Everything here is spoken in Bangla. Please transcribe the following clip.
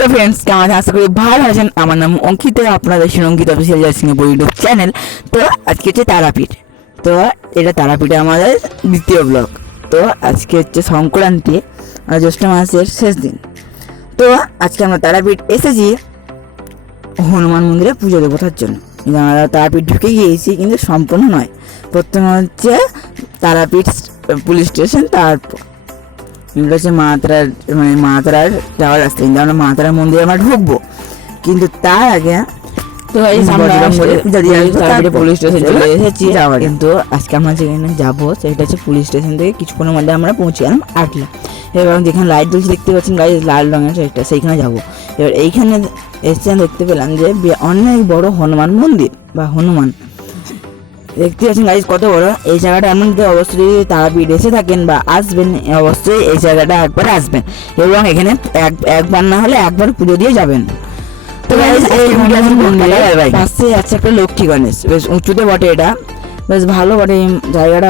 তো ফ্রেন্ডস কেমন আছেন? আশা করি ভালো আছেন। আমার নাম অঙ্কিত, আপনারা দেখছেন অঙ্কিত অফিসিয়াল ইউটিউব চ্যানেল। তো আজকে হচ্ছে তারাপীঠ। তো এটা তারাপীঠে আমাদের দ্বিতীয় ব্লগ। তো আজকে হচ্ছে সংক্রান্তি, জ্যৈষ্ঠ মাসের শেষ দিন। তো আজকে আমরা তারাপীঠ এসেছি হনুমান মন্দিরে পুজো দেবতার জন্য। কিন্তু আমরা তারাপীঠ ঢুকে গিয়েছি, কিন্তু সম্পূর্ণ নয়। প্রথমে হচ্ছে তারাপীঠ পুলিশ স্টেশন, তারপর এগুলো হচ্ছে মাতারার মাতারার যাওয়ার রাস্তা। কিন্তু আমরা মাতারার মন্দিরে আমরা ঢুকবো, কিন্তু তার আগে তো পুলিশ স্টেশন চলে এসেছি। কিন্তু আজকে আমরা যেখানে যাবো সেটা হচ্ছে পুলিশ স্টেশন থেকে কিছুক্ষণের মধ্যে আমরা পৌঁছে গেলাম আটলা। এবার যেখানে লাইট জ্বলছে দেখতে পাচ্ছেন গাড়ি লাল রঙের সেটা, সেইখানে যাবো। এবার এইখানে এসে দেখতে পেলাম যে অনেক বড় হনুমান মন্দির বা হনুমান দেখতে পাচ্ছেন গাইজ কত বড় এই জায়গাটা। এমনকি অবশ্যই যদি তারাপীঠ এসে থাকেন বা আসবেন, অবশ্যই এই জায়গাটা একবার আসবেন এবং এখানে একবার না হলে একবার পুজো দিয়ে যাবেন। তো গাইজ এই পাশে আছে একটা লক্ষ্মী গণেশ, বেশ উঁচুতে বটে, এটা বেশ ভালো বটে জায়গাটা।